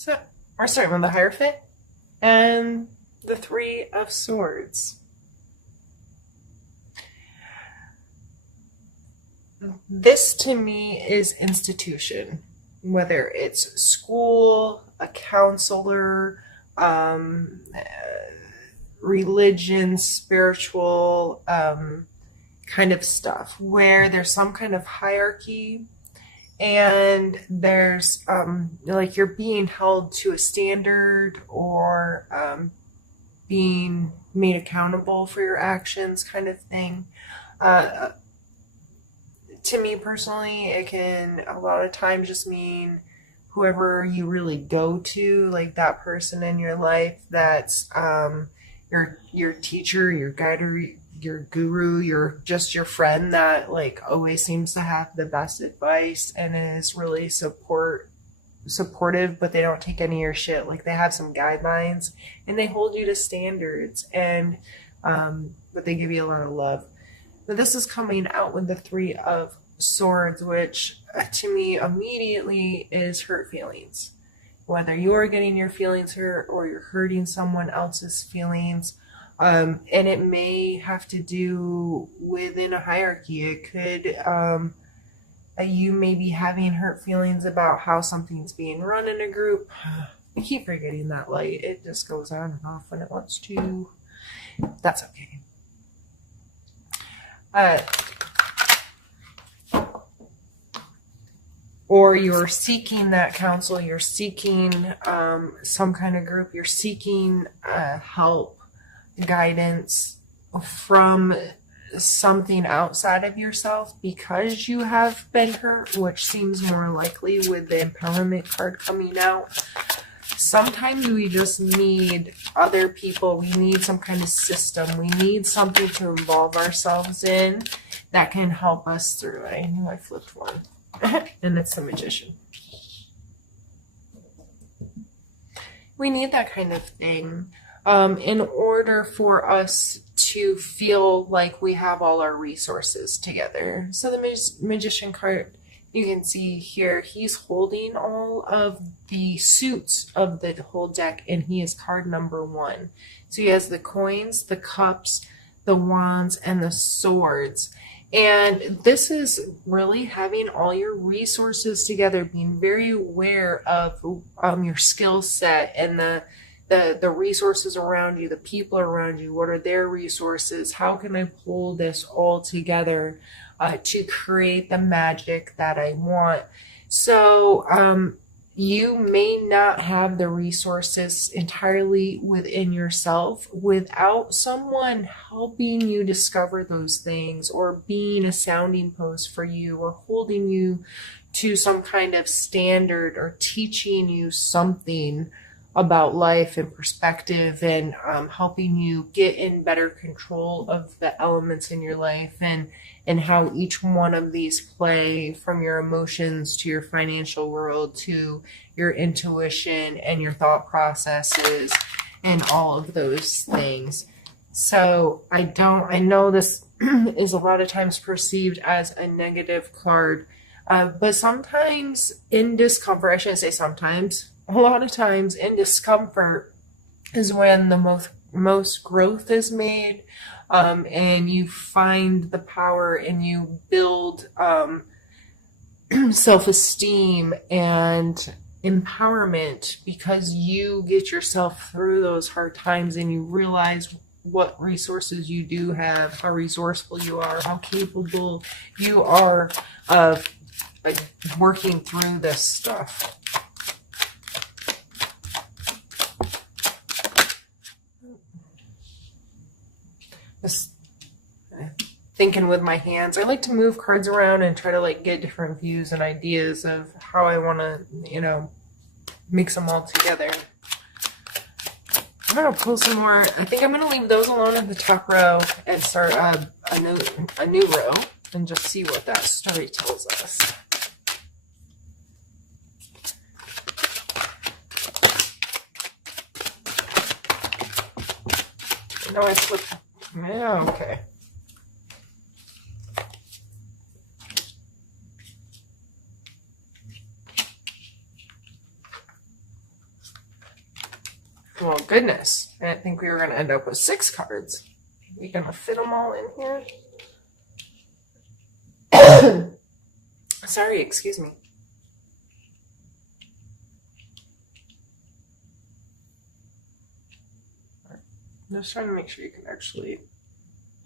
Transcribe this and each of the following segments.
So we're starting with the Hierophant and the Three of Swords. This to me is institution, whether it's school, a counselor, religion, spiritual kind of stuff, where there's some kind of hierarchy and there's like you're being held to a standard or being made accountable for your actions kind of thing. To me personally, it can a lot of times just mean whoever you really go to, like that person in your life that's your teacher, your guide, or your guru, your friend that like always seems to have the best advice and is really supportive, but they don't take any of your shit. Like they have some guidelines and they hold you to standards, and but they give you a lot of love. But this is coming out with the Three of Swords, which to me immediately is hurt feelings. Whether you're getting your feelings hurt or you're hurting someone else's feelings. And it may have to do within a hierarchy. It could, you may be having hurt feelings about how something's being run in a group. I keep forgetting that light. It just goes on and off when it wants to. That's okay. Or you're seeking that counsel, you're seeking some kind of group, you're seeking help, guidance from something outside of yourself because you have been hurt, which seems more likely with the empowerment card coming out. Sometimes we just need other people. We need some kind of system. We need something to involve ourselves in that can help us through. I knew I flipped one. And it's the Magician. We need that kind of thing in order for us to feel like we have all our resources together. So the Magician card, you can see here, he's holding all of the suits of the whole deck, and he is card number 1. So he has the coins, the cups, the wands, and the swords. And this is really having all your resources together, being very aware of your skill set and the resources around you, the people around you. What are their resources? How can I pull this all together to create the magic that I want? So you may not have the resources entirely within yourself without someone helping you discover those things, or being a sounding post for you, or holding you to some kind of standard, or teaching you something about life and perspective, and helping you get in better control of the elements in your life, and how each one of these play, from your emotions to your financial world to your intuition and your thought processes and all of those things. So I know this is a lot of times perceived as a negative card, but sometimes in discomfort, I shouldn't say sometimes, a lot of times in discomfort is when the most growth is made, and you find the power, and you build self-esteem and empowerment, because you get yourself through those hard times and you realize what resources you do have, how resourceful you are, how capable you are of working through this stuff. Just thinking with my hands. I like to move cards around and try to like get different views and ideas of how I want to, mix them all together. I'm going to pull some more. I think I'm going to leave those alone in the top row and start a new row and just see what that story tells us. No, I flipped. Yeah, okay. Well, goodness. I didn't think we were going to end up with 6 cards. We going to fit them all in here? Sorry, excuse me. Just trying to make sure you can actually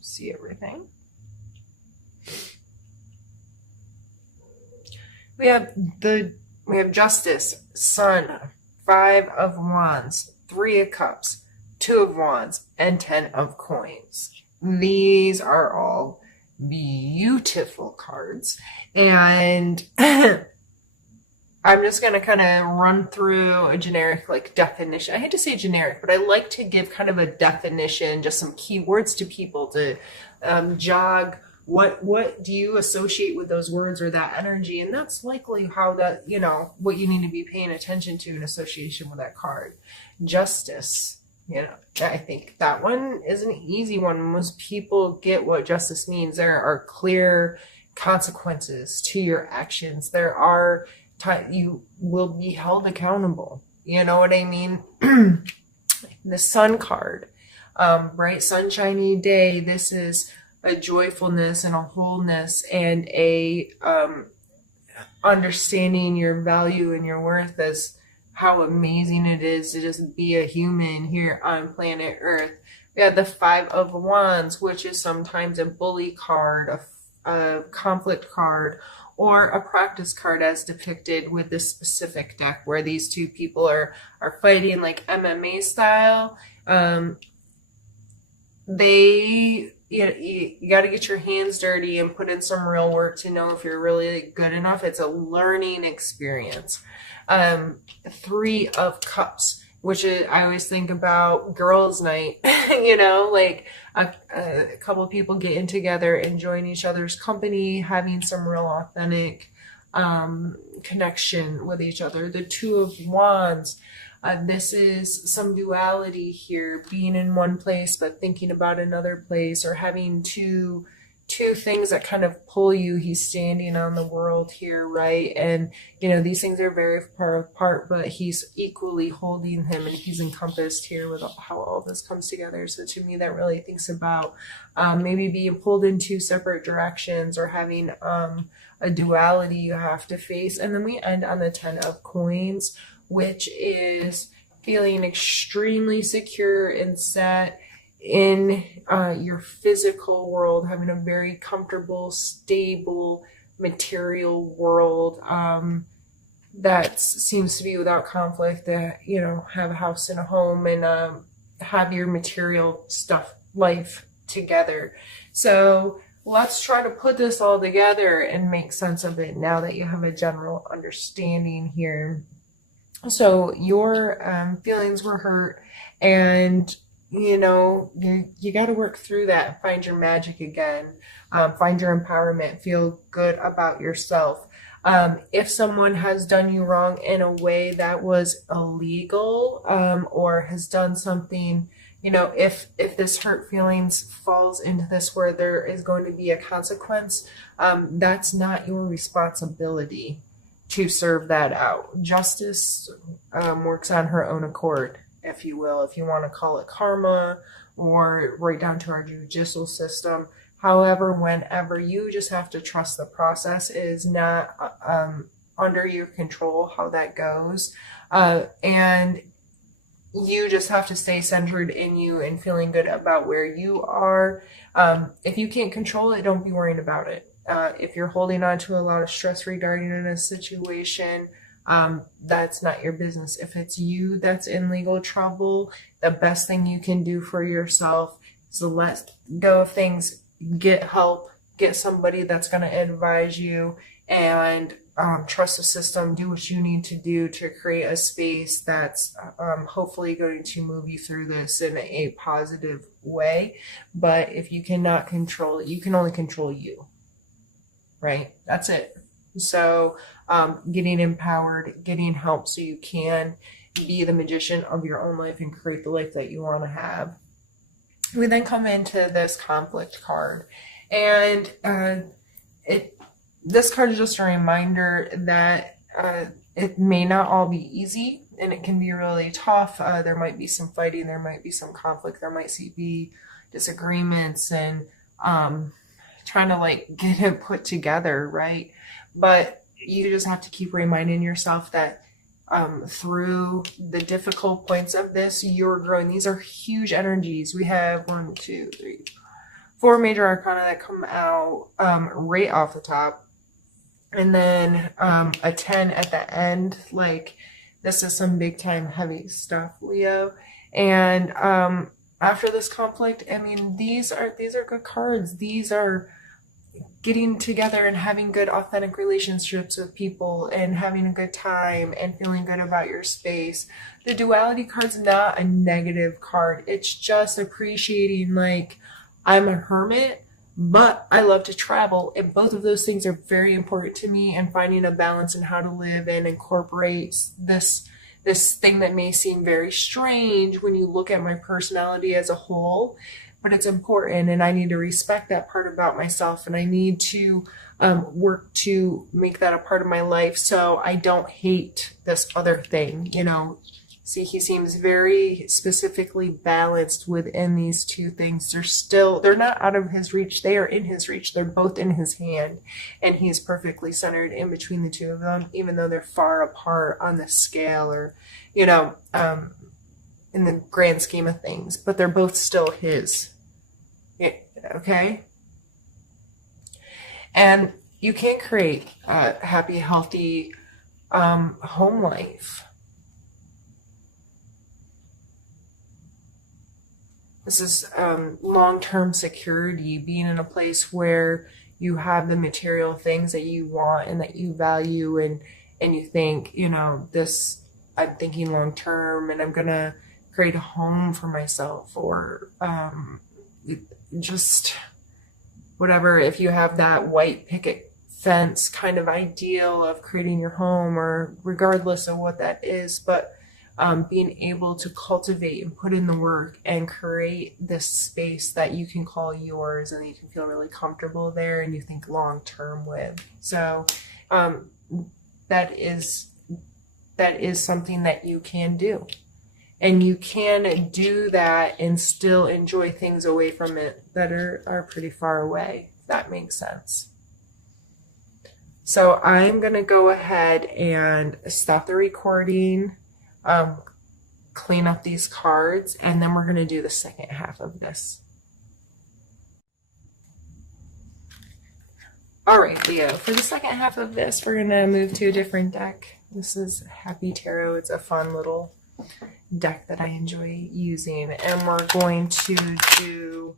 see everything. We have Justice, Sun, 5 of Wands, 3 of Cups, 2 of Wands, and 10 of Coins. These are all beautiful cards. And I'm just going to kind of run through a generic like definition. I hate to say generic, but I like to give kind of a definition, just some keywords to people to jog what do you associate with those words or that energy. And that's likely how that, you know, what you need to be paying attention to in association with that card. Justice. You know, I think that one is an easy one. Most people get what justice means. There are clear consequences to your actions. There are you will be held accountable. You know what I mean? The Sun card, bright sunshiny day. This is a joyfulness and a wholeness and a understanding your value and your worth as how amazing it is to just be a human here on planet Earth. We have the 5 of Wands, which is sometimes a bully card, a conflict card, or a practice card as depicted with this specific deck where these two people are fighting like MMA style. You got to get your hands dirty and put in some real work to know if you're really good enough. It's a learning experience. 3 of Cups, which is, I always think about girls' night, you know, like a couple of people getting together, enjoying each other's company, having some real authentic connection with each other. The 2 of Wands, this is some duality here, being in one place but thinking about another place, or having two things that kind of pull you. He's standing on the world here, right? And, you know, these things are very far apart, but he's equally holding him, and he's encompassed here with how all this comes together. So to me, that really thinks about maybe being pulled in 2 separate directions, or having a duality you have to face. And then we end on the 10 of Coins, which is feeling extremely secure and set in your physical world, having a very comfortable, stable, material world that seems to be without conflict, that, you know, have a house and a home and have your material stuff, life together. So let's try to put this all together and make sense of it now that you have a general understanding here. So your feelings were hurt, and you know, you got to work through that, find your magic again, find your empowerment, feel good about yourself. If someone has done you wrong in a way that was illegal, or has done something, you know, if this hurt feelings falls into this where there is going to be a consequence, that's not your responsibility to serve that out. Justice works on her own accord, if you will, if you want to call it karma, or right down to our judicial system. However, whenever, you just have to trust the process. It is not under your control how that goes. And you just have to stay centered in you and feeling good about where you are. If you can't control it, don't be worrying about it. If you're holding on to a lot of stress regarding in a situation, that's not your business. If it's you that's in legal trouble, the best thing you can do for yourself is to let go of things, get help, get somebody that's going to advise you, and trust the system. Do what you need to do to create a space that's hopefully going to move you through this in a positive way. But if you cannot control it, you can only control you, right? That's it. So getting empowered, getting help so you can be the magician of your own life and create the life that you want to have. We then come into this conflict card, and this card is just a reminder that it may not all be easy. and it can be really tough. There might be some fighting, there might be some conflict, there might be disagreements, and trying to like get it put together, right? But you just have to keep reminding yourself that through the difficult points of this, you're growing. These are huge energies. We have 1, 2, 3, 4 major arcana that come out right off the top, and then a 10 at the end. Like, this is some big time heavy stuff, Leo. And after this conflict, I mean, these are good cards. These are getting together and having good authentic relationships with people and having a good time and feeling good about your space. The duality card's not a negative card. It's just appreciating, like, I'm a hermit, but I love to travel, and both of those things are very important to me, and finding a balance in how to live and incorporate this thing that may seem very strange when you look at my personality as a whole, but it's important, and I need to respect that part about myself, and I need to work to make that a part of my life so I don't hate this other thing, you know. See, he seems very specifically balanced within these two things. They're not out of his reach. They are in his reach. They're both in his hand, and he's perfectly centered in between the two of them, even though they're far apart on the scale, or, you know, in the grand scheme of things, but they're both still his. Okay? And you can create a happy, healthy home life. This is long-term security, being in a place where you have the material things that you want and that you value, and you think, you know, this, I'm thinking long-term, and I'm going to create a home for myself, or just whatever. If you have that white picket fence kind of ideal of creating your home, or regardless of what that is, but being able to cultivate and put in the work and create this space that you can call yours, and you can feel really comfortable there, and you think long term with. So that is something that you can do, and you can do that and still enjoy things away from it that are pretty far away, if that makes sense. So I'm gonna go ahead and stop the recording, clean up these cards, and then we're going to do the second half of this. All right, Leo, for the second half of this, we're going to move to a different deck. This is Happy Tarot. It's a fun little deck that I enjoy using, and we're going to do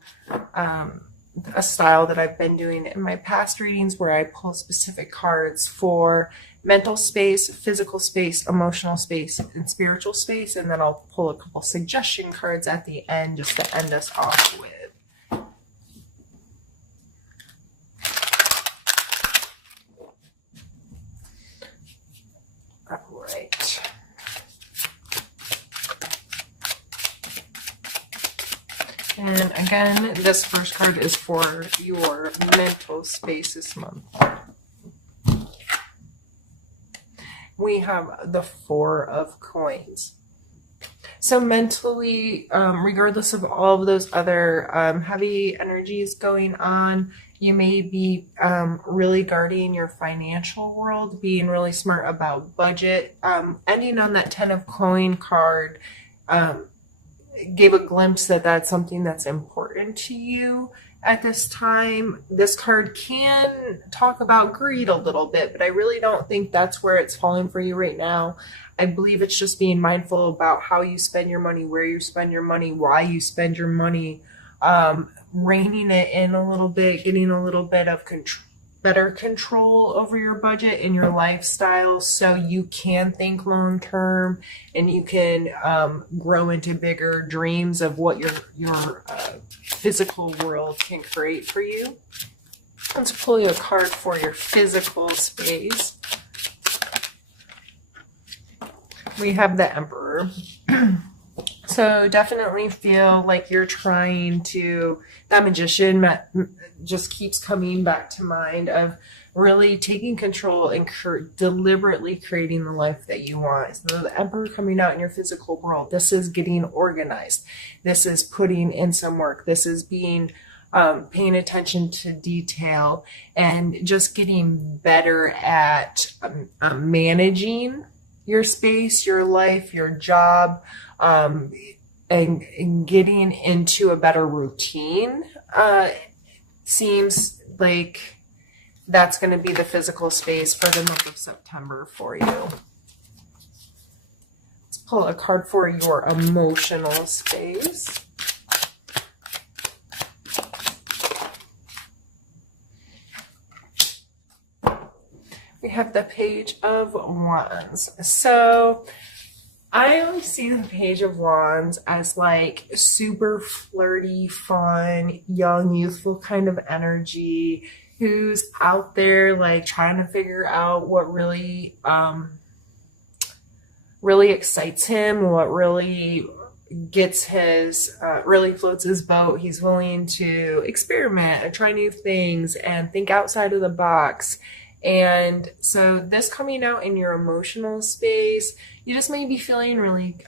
a style that I've been doing in my past readings, where I pull specific cards for mental space, physical space, emotional space, and spiritual space, and then I'll pull a couple suggestion cards at the end just to end us off with. All right. And again, this first card is for your mental space this month. We have the Four of Coins. So mentally, regardless of all of those other heavy energies going on, you may be really guarding your financial world, being really smart about budget. Ending on that Ten of Coin card gave a glimpse that that's something that's important to you at this time. This card can talk about greed a little bit, but I really don't think that's where it's falling for you right now. I believe it's just being mindful about how you spend your money, where you spend your money, why you spend your money, reining it in a little bit, getting a little bit of better control over your budget and your lifestyle, so you can think long term, and you can grow into bigger dreams of what your physical world can create for you. Let's pull you a card for your physical space. We have the Emperor. So definitely feel like you're trying to, that Magician just keeps coming back to mind of really taking control and deliberately creating the life that you want. So the Emperor coming out in your physical world, this is getting organized. This is putting in some work. This is being paying attention to detail and just getting better at managing your space, your life, your job, and getting into a better routine. Seems like that's going to be the physical space for the month of September for you. Let's pull a card for your emotional space. We have the Page of Wands. So I always see the Page of Wands as like super flirty, fun, young, youthful kind of energy, who's out there like trying to figure out what really really excites him, what really gets his really floats his boat. He's willing to experiment and try new things and think outside of the box. And so this coming out in your emotional space, you just may be feeling really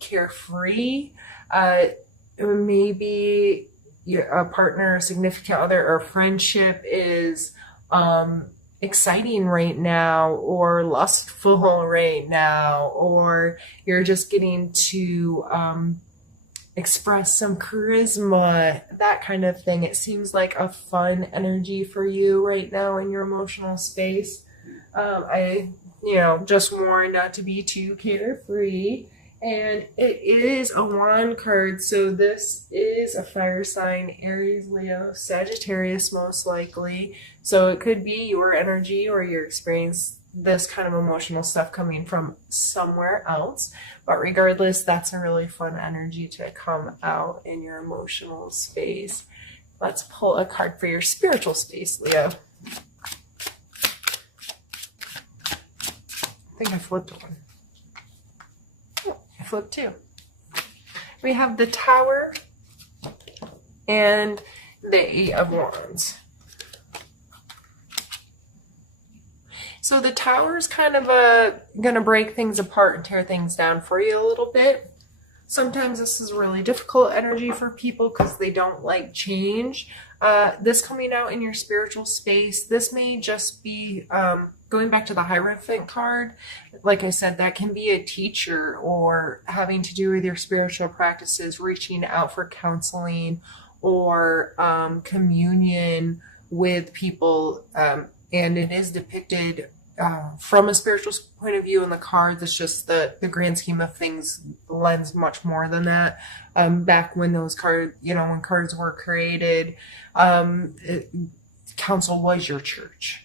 carefree. Maybe a partner, significant other, or friendship is exciting right now, or lustful right now, or you're just getting to express some charisma, that kind of thing. It seems like a fun energy for you right now in your emotional space. I just warn not to be too carefree. And it is a wand card, so this is a fire sign, Aries, Leo, Sagittarius most likely. So it could be your energy or your experience, this kind of emotional stuff coming from somewhere else. But regardless, that's a really fun energy to come out in your emotional space. Let's pull a card for your spiritual space, Leo. I think I flipped one. Oh, I flipped two. We have the Tower and the Eight of Wands. So the Tower is kind of going to break things apart and tear things down for you a little bit. Sometimes this is really difficult energy for people because they don't like change. This coming out in your spiritual space, this may just be going back to the Hierophant card. Like I said, that can be a teacher or having to do with your spiritual practices, reaching out for counseling or communion with people. And it is depicted from a spiritual point of view in the cards. It's just the grand scheme of things lends much more than that. Back when those cards, when cards were created, council was your church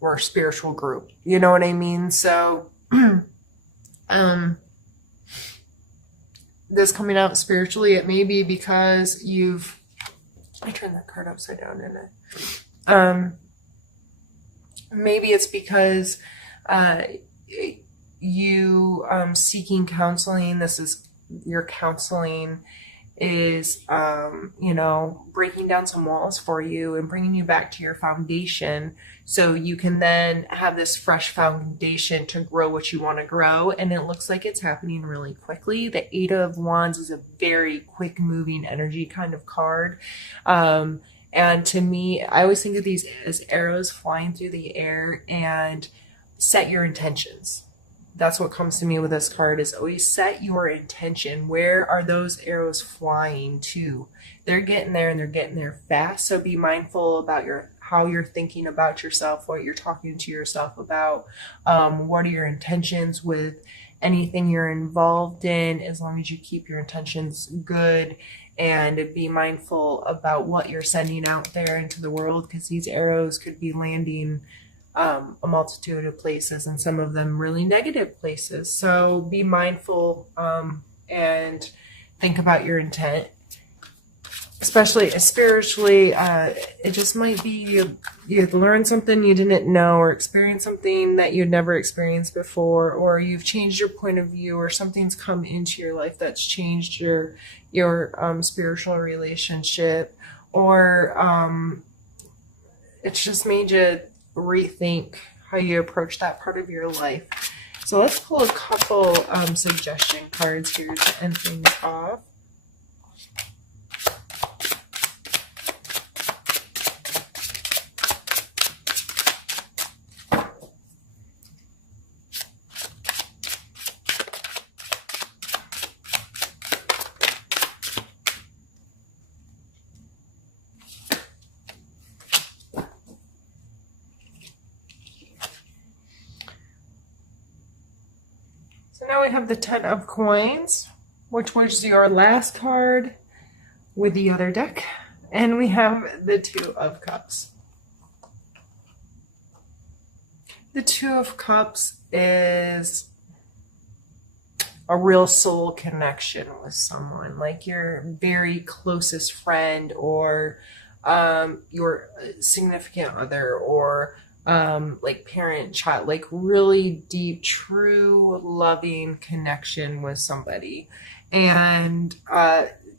or spiritual group. You know what I mean? So this coming out spiritually, it may be because I turned that card upside down, didn't I? Maybe it's because you seeking counseling. This is your counseling is, breaking down some walls for you and bringing you back to your foundation so you can then have this fresh foundation to grow what you want to grow. And it looks like it's happening really quickly. The Eight of Wands is a very quick moving energy kind of card. And to me, I always think of these as arrows flying through the air, and set your intentions. That's what comes to me with this card, is always set your intention. Where are those arrows flying to? They're getting there, and they're getting there fast. So be mindful about how you're thinking about yourself, what you're talking to yourself about. What are your intentions with anything you're involved in, as long as you keep your intentions good. And be mindful about what you're sending out there into the world, because these arrows could be landing a multitude of places, and some of them really negative places. So be mindful and think about your intent. Especially spiritually, it just might be you've learned something you didn't know, or experienced something that you'd never experienced before, or you've changed your point of view, or something's come into your life that's changed your spiritual relationship, or it's just made you rethink how you approach that part of your life. So let's pull a couple suggestion cards here to end things off. So now we have the 10 of coins, which was your last card with the other deck. And we have the 2 of cups. The 2 of cups is a real soul connection with someone, like your very closest friend or your significant other or like parent, child, like really deep, true, loving connection with somebody. And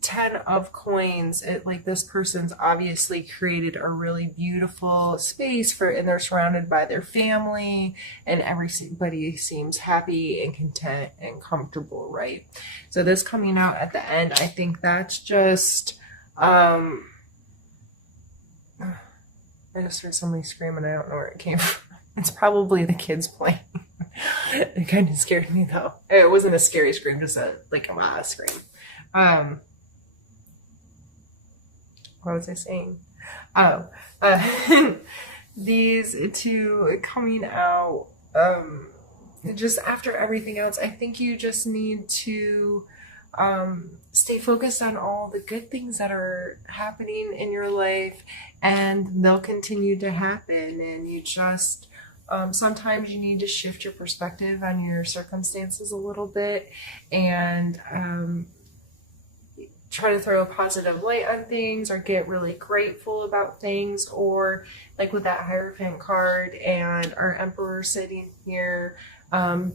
10 of coins, like this person's obviously created a really beautiful space for, and they're surrounded by their family, and everybody seems happy and content and comfortable, right? So this coming out at the end, I think that's just, I just heard somebody screaming. I don't know where it came from. It's probably the kids playing. It kind of scared me though. It wasn't a scary scream, just a ah scream. What was I saying? Oh, these 2 coming out. Just after everything else, I think you just need to stay focused on all the good things that are happening in your life, and they'll continue to happen. And you just sometimes you need to shift your perspective on your circumstances a little bit, and try to throw a positive light on things, or get really grateful about things, or like with that Hierophant card and our Emperor sitting here,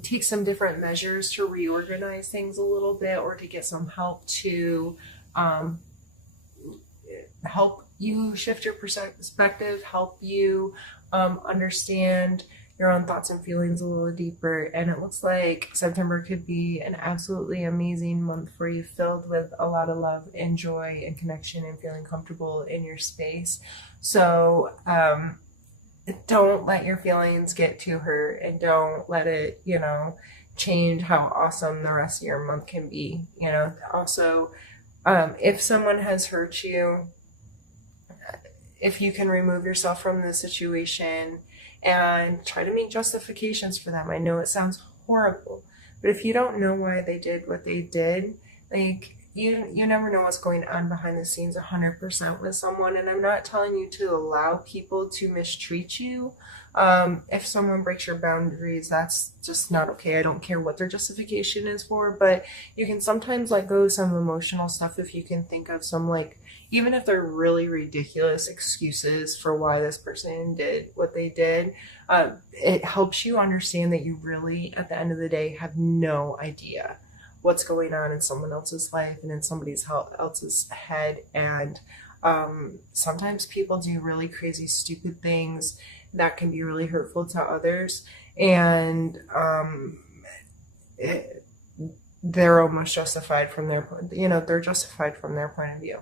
take some different measures to reorganize things a little bit, or to get some help to help you shift your perspective, help you understand your own thoughts and feelings a little deeper. And it looks like September could be an absolutely amazing month for you, filled with a lot of love and joy and connection and feeling comfortable in your space. So don't let your feelings get to hurt, and don't let it, change how awesome the rest of your month can be. Also, if someone has hurt you, if you can remove yourself from the situation and try to make justifications for them. I know it sounds horrible, but if you don't know why they did what they did, like you never know what's going on behind the scenes 100% with someone. And I'm not telling you to allow people to mistreat you. If someone breaks your boundaries, that's just not okay. I don't care what their justification is for, but you can sometimes let go of some emotional stuff if you can think of some, like, even if they're really ridiculous excuses for why this person did what they did. It helps you understand that you really, at the end of the day, have no idea what's going on in someone else's life and in somebody else's head. And sometimes people do really crazy, stupid things that can be really hurtful to others. And they're almost justified from their, they're justified from their point of view.